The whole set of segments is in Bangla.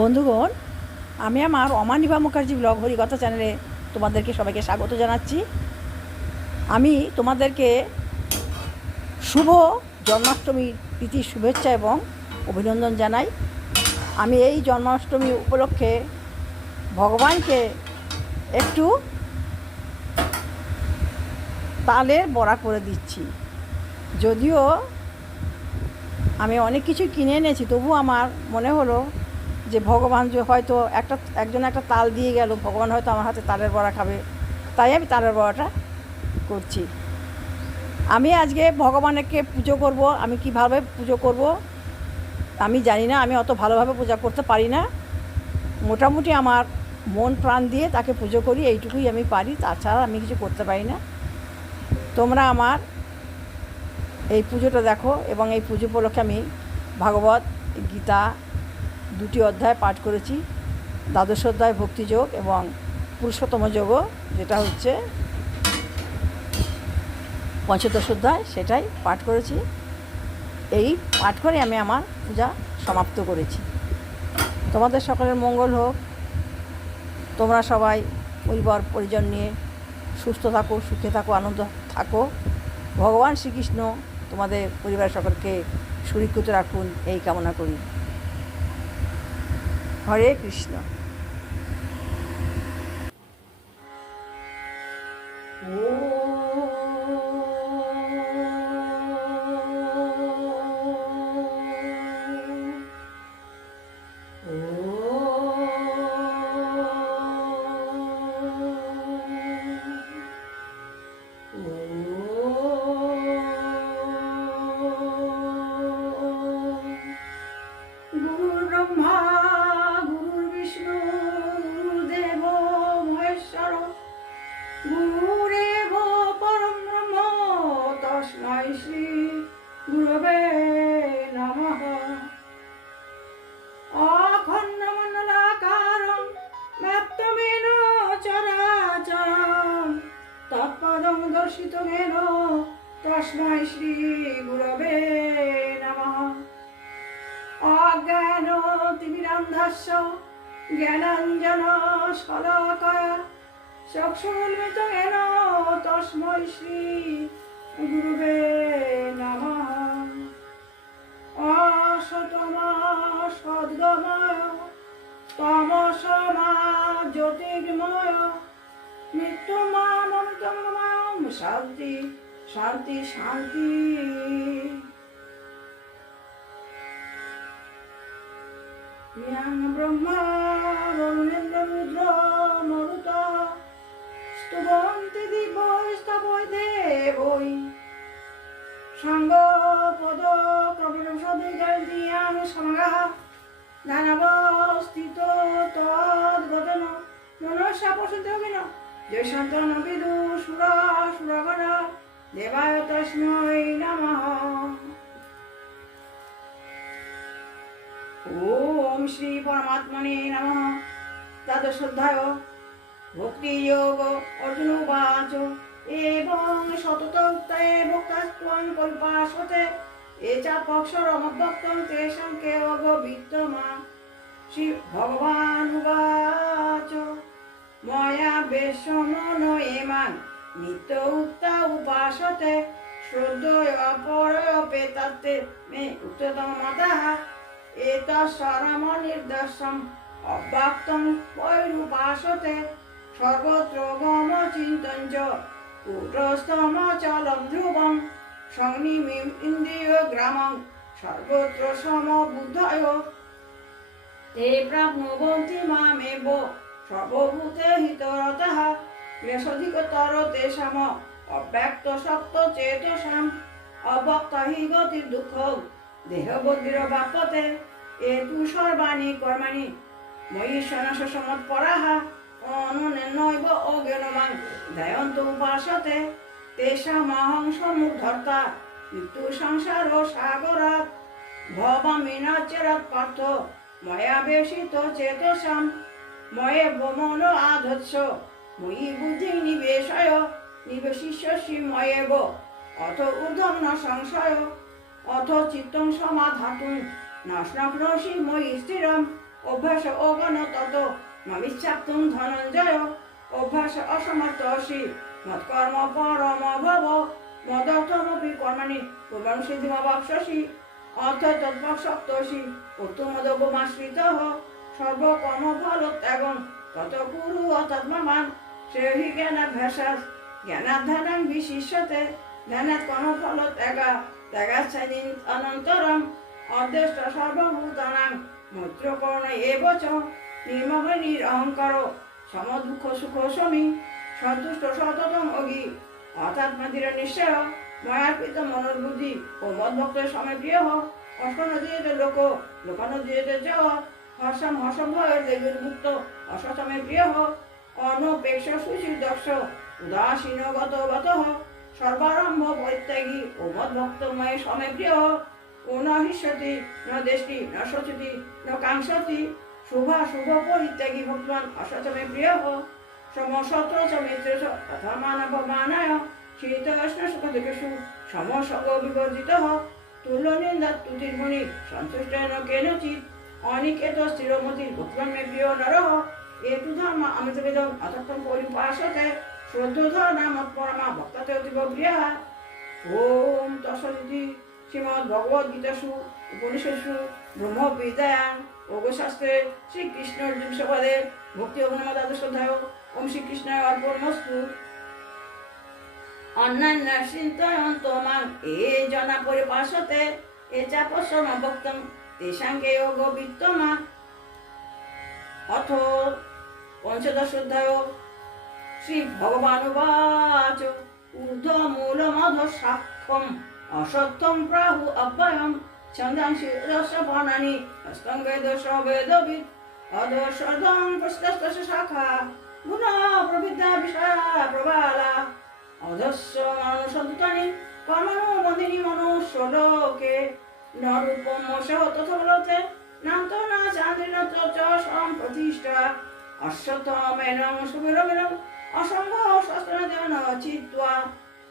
বন্ধুগণ, আমি আমার অমানিভা মুখার্জি ব্লগ হরিকথা চ্যানেলে তোমাদেরকে সবাইকে স্বাগত জানাচ্ছি। আমি তোমাদেরকে শুভ জন্মাষ্টমীর প্রীতির শুভেচ্ছা এবং অভিনন্দন জানাই। আমি এই জন্মাষ্টমী উপলক্ষে ভগবানকে একটু তালের বড়া করে দিচ্ছি। যদিও আমি অনেক কিছু কিনে এনেছি তবু আমার মনে হলো যে ভগবান যে হয়তো একটা, একজন একটা তাল দিয়ে গেল, ভগবান হয়তো আমার হাতে তালের বড়া খাবে। তাই আমি তালের বড়াটা করছি। আমি আজকে ভগবানকে পুজো করব, আমি কীভাবে পুজো করব আমি জানি না, আমি অত ভালোভাবে পূজা করতে পারি না। মোটামুটি আমার মন প্রাণ দিয়ে তাকে পুজো করি, এইটুকুই আমি পারি, তাছাড়া আমি কিছু করতে পারি না। তোমরা আমার এই পুজোটা দেখো এবং এই পুজো উপলক্ষে আমি ভাগবত, গীতা দুটি অধ্যায় পাঠ করেছি, দ্বাদশ অধ্যায় ভক্তিযোগ এবং পুরুষোত্তম যোগও, যেটা হচ্ছে পঞ্চদশ অধ্যায়, সেটাই পাঠ করেছি। এই পাঠ করে আমি আমার পূজা সমাপ্ত করেছি। তোমাদের সকলের মঙ্গল হোক। তোমরা সবাই পরিবার, পরিজন নিয়ে সুস্থ থাকো, সুখে থাকো, আনন্দ থাকো। ভগবান শ্রীকৃষ্ণ তোমাদের পরিবার সকলকে সুরক্ষিত রাখুন, এই কামনা করি। হরে কৃষ্ণ। তিমিরান্ধস্য জ্ঞানাঞ্জন শলাকয়া চক্ষুর্মিত জ্ঞান তস্मै শ্রী গুরুবে নমঃ অসতমা সদ্গময় তমসমা, জ্যোতির্ময়। মৃত্যুমা মমতময় শান্তি শান্তি শান্তি। ইয়াং ব্রহ্মা বরুণেন্দ্ররুদ্র মরুত স্তুবন্তি দিবৈ স্তবৈ দেবৈ সাঙ্গ পদ প্রবীণ সদে জয়ন্তিয়াং সমাগা দানবস্থিত তদ্গতন মনসা পশুতে অভিন জয় সন্তান বিদু সুরা সুরগণ দেবায় তস্মৈ নমঃ ওম শ্রী পরমাত্মনে নমঃ দ্বাদশোধ্যায় ভক্তিযোগ অর্জুন উবাচ এবং সততোক্তয়ে ভক্তাস্ত্বং কল্পাশতে এ চা পক্ষরমভক্তং তেষাং কেয়গবিত্তমা শ্রী ভগবান উবাচ ময়া বেশমনো এমাং নিত্য উক্তা উপাসতে শ্রদ্ধয় অপরয়পে তত্তে মে উচ্চতম মতঃ এতস্বরমনির্দশম অব্যক্তং বৈরুপাসতে সর্বত্র গম চিন্তন চ কূটস্থমচলম ধ্রুবং সংনিমিম ইন্দ্রিয় গ্রামং। সর্বত্র সমবুদ্ধয় তে প্রাপ্নুবন্তি মামেব। সর্বভূতে হিতরতঃ ক্লেশধিকতর তেষাম। অব্যক্ত সত্য চেতসাম। অব্যক্ত হি গতির দুঃখ। দেহবুদ্ধির বাপতে এ তু সর্বাণি কর্মাণি। ময়ি সনস সমৎপরাহা অনন্যৈব অজ্ঞানমাং দয়ন্ত উপাসতে তেষামহং সমুদ্ধর্তা। মৃত্যু সংসার সাগরাত ভবামিনাচরাত পার্থ। ময়া বেশিত চেতসাম, ময়ে বমন আধৎস। ময়ি বুদ্ধি নিবেশয়, নিবেশিষ্যসি ময়েব। অথ ঊর্ধ্বম সংশয় অথ চিত্তং সমাধাতুং নাশনাগ্রসি মই স্থিরম। অভ্যাস অগণ তত নবিচ্ছাপ্তুম ধনঞ্জয়। অভ্যাস অসমর্থসি মৎকর্ম পরম ভব। মদর্থমপি কর্মাণি পূর্বং সিদ্ধিমবাপ্সসি অর্থ তৎপসপ্তসি উত্তমদবমাশ্রিত সর্বকর্ম ফল ত্যাগং তত কুরু অতৎমান সেহি জ্ঞানাভ্যাসাস জ্ঞানাধ্যানং বিশিষ্যতে। ধ্যানাৎ কর্মফল ত্যাগা ত্যাগাচ্ছাদিন অনন্তরম অর্ধেষ্ট সর্বভূতানাং মৈত্রকর্ণ এব চ নির্মম নিরহংকার সমদুঃখ সুখ সমী সন্তুষ্ট সততম অগি অর্থাৎ মন্দির নিশ্চয় ময়ার্পিত মনোবুদ্ধি ও মদভক্ত সময় প্রিয় অষ্টনদীতে লোক লোকানদীতে যাওয়া হর্ষম হর্ষম ভয় দেবীর মুক্ত অসসমে প্রিয় অনপেক্ষ সুশী দক্ষ উদাসীন গত গত সর্বারম্ভ পরিত্যাগী ও মদভক্তময় সময় প্রিয় ও ন হিষ্যতি, ন দেশটি ন শচতি ন কাংসতি, শুভা শুভ পরিত্যাগী ভগবান অসচমে প্রিয় সমসত্র চ মিত্র চ তথা মানব মানায়, শীত উষ্ণ সুখ দুঃখেষু সমসঙ্গ বিবর্জিত তুল্য নিন্দা তুতির্মণি সন্তুষ্টেন কেনচিত অনিকেত স্থিরমতির ভক্তমে প্রিয় নর এতু ধর্ম অমিত বেদম অতত্তম পরিপাশতে শ্রদ্ধ নাম পরমা অতীব প্রিয়া ওম তসদিতি শ্রীমদ্ ভগবদ গীতাসু, উপনিষৎসু, ব্রহ্ম বিদ্যায়াং যোগশাস্ত্রে শ্রীকৃষ্ণ অর্জুন সবাদে ভক্তি অগ্নমদ শ্রদ্ধায় ওম শ্রীকৃষ্ণায় অর্পণমস্তু। অন্যান্য চিন্তয়ন্ত মাং এ জনা পরিপাশতে এ চাপসম ভক্তম তেষাঙ্গে যোগ অথ পঞ্চদশ অধ্যায় শ্রী ভগবানুবাচ ঊর্ধ্বমূলমধ সাক্ষম অসত্যম প্রাহু অব্যয়ম ছন্দাংশি দশ বর্ণানি হস্তং বেদ স বেদবিদ অদর্শদং প্রস্তস্ত শাখা, গুণ প্রবিদ্যা বিষয়া প্রবালা। অধস্য মানুষদূতানি কর্মণো মন্দিনী মনুষ্য লোকে, নরূপম সহ তথা বলতে নান্ত না চান্দ্রিন চ সম্প্রতিষ্ঠা অশ্বত্থমেন সুবিরমিরম অসঙ্গ শস্ত্রজন চিত্বা।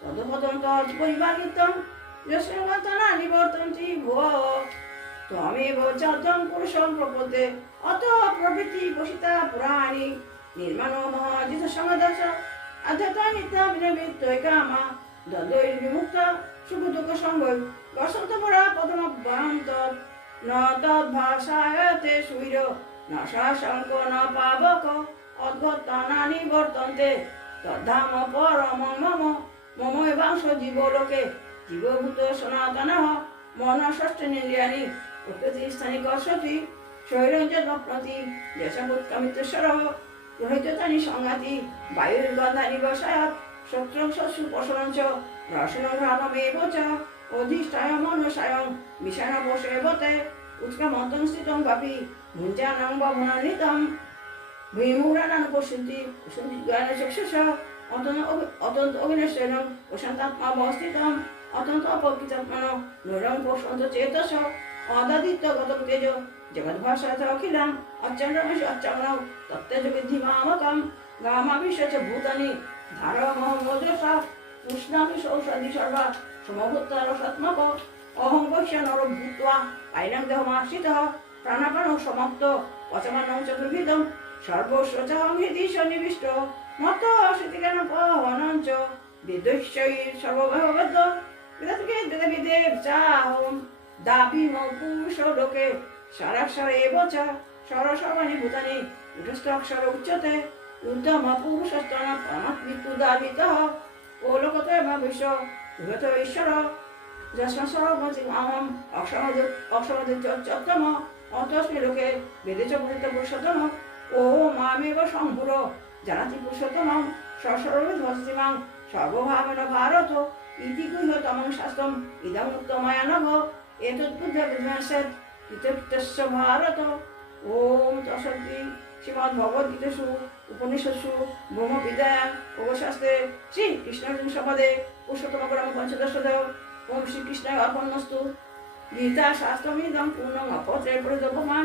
তদপদম তৎ পরিবারিতম যশোগতনা নিবর্তন্তি ভুব। ত্বমেব চাদ্যং পুরুষং প্রপদে অত প্রভৃতি বসিতা পুরাণি। নির্মাণ মহাজিত সমাদশ আধ্যাত্মা নিত্যা বিনবিত্তয় কামা দ্বন্দ্বৈ বিমুক্ত সুখ দুঃখ সঙ্গ বসন্ত পরা পদম বয়ন্ত ন তদ্ভাষায়তে সুইর ন শাসঙ্ক ন পাবক। অদ্ভুতানা নিবর্তন্তে তদ্ধাম পরম মম মম এবাংশ জীবলোকে। জীবভূত সনাতন মন ষষ্ঠীন্দ্রিয়ানি প্রকৃতিস্থানি কর্ষতি শৈরঞ্জনপ্রতি যশমুৎকামিতেশ্বর রহিতানি সংঘাতি বায়ুর্গন্ধানি বসায়াত শত্রং শস্যু পশরঞ্চ রসনং ঘ্রাণমেব চ, অধিষ্ঠায় মনসায়ং, মিশান বসেবতে উৎকামন্তং স্থিতং বাপি ভুঞ্জানং বভনানিতম ভীমুরানান পশ্যন্তি পশ্যন্তি জ্ঞান চক্ষুষ অত্যন্ত অভিনশ্বরং প্রশান্তাত্মা অবস্থিতম অত্যন্ত অপকৃতাত্মন নৈরং পশ্যন্ত চেতস অদাদিত্য গত তেজ জগদ্ভাষাথ অখিলাম অচ্চন্দ্রমসি অচ্চন্দ্র তত্তেজ বিদ্ধি মামকম গামাবিশ্ব ভূতানি ধারমহমোজসা উষ্ণামি সৌষধি সর্বা সমভূত্তারসাত্মক অহং বৈশ্য নর ভূত্বা আইনাং দেহমাশ্রিত প্রাণাপান সমাপ্ত পচমানং চতুর্ভিদম সর্বস্ব চ হৃদি সন্নিবিষ্ট মত স্মৃতিজ্ঞান পহনঞ্চ বেদৈশ্বৈ সর্বভগবদ্ বেদকে বেদবিদেব চাহম, দাবি পুরুষ লোকে, সারাক্ষর এব চ সরসর্বাণি ভূতানি উঠস্থ অক্ষর উচ্যতে উদ্ধম পুরুষস্তন পরমাত্মিকু দাবিত। ও লোকতে ভবিষ্য ভূত ঈশ্বর যশস্বরমতি মামম অক্ষমদ অক্ষমদ চত্তম অতস্মি লোকে, বেদে চ পুরিত পুরুষোত্তম। ও মামেব সম্ভুর। জানাতি পুরুষোত্তম সসর্বধ্বস্তিমাং সর্বভাবেন ভারত, ইতি গুহ্যতমং শাস্ত্রম ইদং উত্তময়া নভ এতদ্বুদ্ধ বিধ্বংসেত ইতস্য ভারত। ওম তসন্তি শ্রীমদ্ ভগবদ্গীতাসু উপনিষৎসু ব্রহ্মবিদ্যায়া যোগশাস্ত্রে শ্রী কৃষ্ণার্জুন সম্পদে পুরুষোত্তম পরম পঞ্চদশ দেব ওম শ্রীকৃষ্ণায় অর্পণমস্তু গীতা শাস্ত্রমিদং পূর্ণং অপত্রে পরিদপমান।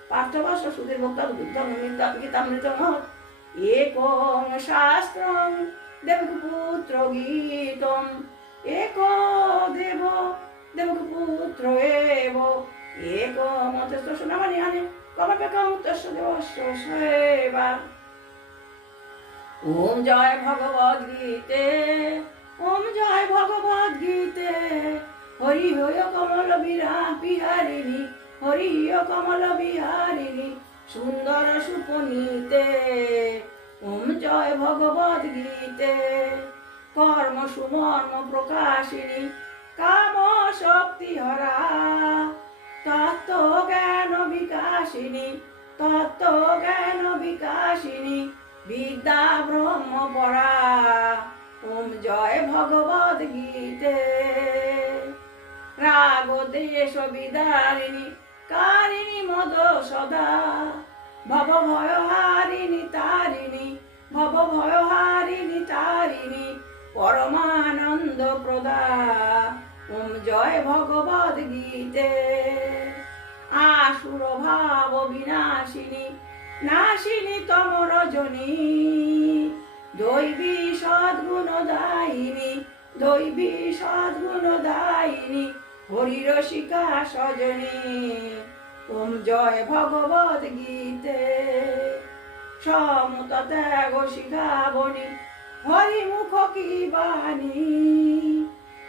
পার্থবাস সুধীর ভক্তা দুগ্ধ গীতামৃত মহৎ একং শাস্ত্রং দেবপুত্র গীতম এক দেব দেবপুত্র এব এক মতস্থ শোনামানি আনে কমপেকং তস্য দেবস্য সেবা। ওম জয় ভগবদ গীতে, ওম জয় ভগবদ গীতে, হরি হয় কমল বিরা বিহারিণী হরি হয় কমল বিহারিণী, সুন্দর সুপনীতে। ওম জয় ভগবদ গীতে। কর্ম সুমর্ম প্রকাশিনী, কাম শক্তি হরা। তত্ত্ব জ্ঞান বিকাশিনী, তত্ত্ব জ্ঞান বিকাশিনী, বিদ্যা ব্রহ্ম পড়া। ওম জয় ভগবদ গীতে। রাগ দেশ বিদারিণী কারিণী মদ সদা, ভব ভয় হারিণী তারিণী, ভব ভয় হারিণী তারিণী, পরমানন্দ প্রদা। ওম জয় ভগবদ গীতে। আসুর ভাব বিনাশিনী, নাশিনী তম রজনী। দৈবী সদ্গুণ দায়িনী দৈবী সদ্গুণ দায়িনী হরিরসিকা সজনী, ওম জয় ভগবদ গীতে। সমত ত্যাগ শিখাবনি হরিমুখ কি বাণী?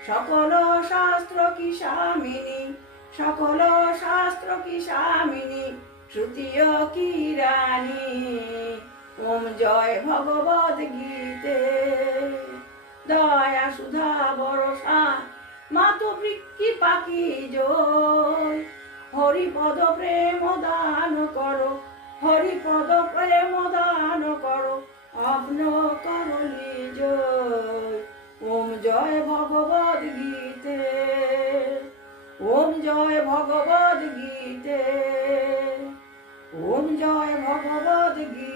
সকল শাস্ত্র কি স্বামিনী? সকল শাস্ত্র কি স্বামিনী? শ্রুতীয় কি রানী ওম জয় ভগবদ গীতে। দয়া সুধা বরসা মাতো বৃক্ষি পাখি জয় হরিপদ প্রেম দান করো, হরিপদ প্রেম দান করো, অগ্ন করলি জয় ওম জয় ভগবদ গীতে, ওম জয় ভগবদ গীতে, ওম জয় ভগবদ গীতে।